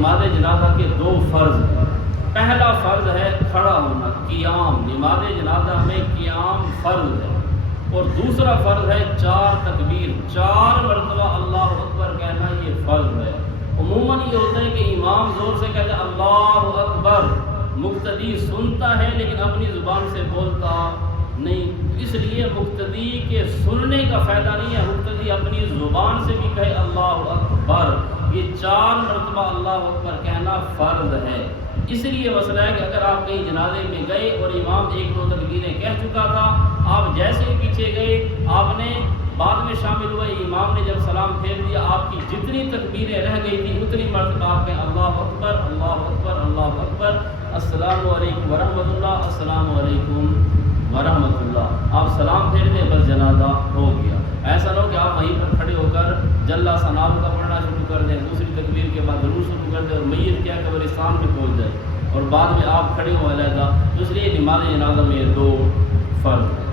نماز جنازہ کے دو فرض ہیں۔ پہلا فرض ہے کھڑا ہونا، قیام۔ نماز جنازہ میں قیام فرض ہے۔ اور دوسرا فرض ہے 4 تکبیر، 4 مرتبہ اللہ اکبر کہنا، یہ فرض ہے۔ عموماً یہ ہوتا ہے کہ امام زور سے کہتا ہے اللہ اکبر، مقتدی سنتا ہے لیکن اپنی زبان سے بولتا نہیں، اس لیے مقتدی کے سننے کا فائدہ نہیں ہے، مقتدی اپنی زبان سے بھی کہے اللہ اکبر۔ یہ 4 مرتبہ اللہ اکبر کہنا فرض ہے۔ اس لیے مسئلہ ہے کہ اگر آپ کہیں جنازے میں گئے اور امام 1-2 تکبیریں کہہ چکا تھا، آپ جیسے ہی پیچھے گئے، آپ نے بعد میں شامل ہوئے، امام نے جب سلام پھیر دیا، آپ کی جتنی تکبیریں رہ گئی تھیں اتنی مرتبہ آپ کہیں اللہ اکبر اللہ اکبر اللہ اکبر، السلام علیکم ورحمۃ اللہ، السلام علیکم ورحمۃ اللہ، آپ سلام پھیر دیں، بس جنازہ ہو گیا۔ ایسا نہ ہو کہ آپ وہیں پر کھڑے ہو کر جلا ثناء کا پڑھنا شروع کر دیں، دوسری تکبیر کے بعد درود شروع کر دیں اور میت کیا قبرستان میں پہنچ جائے اور بعد میں آپ کھڑے ہو علیحدہ۔ تو اس لیے نماز جنازہ میں 2 فرض ہیں۔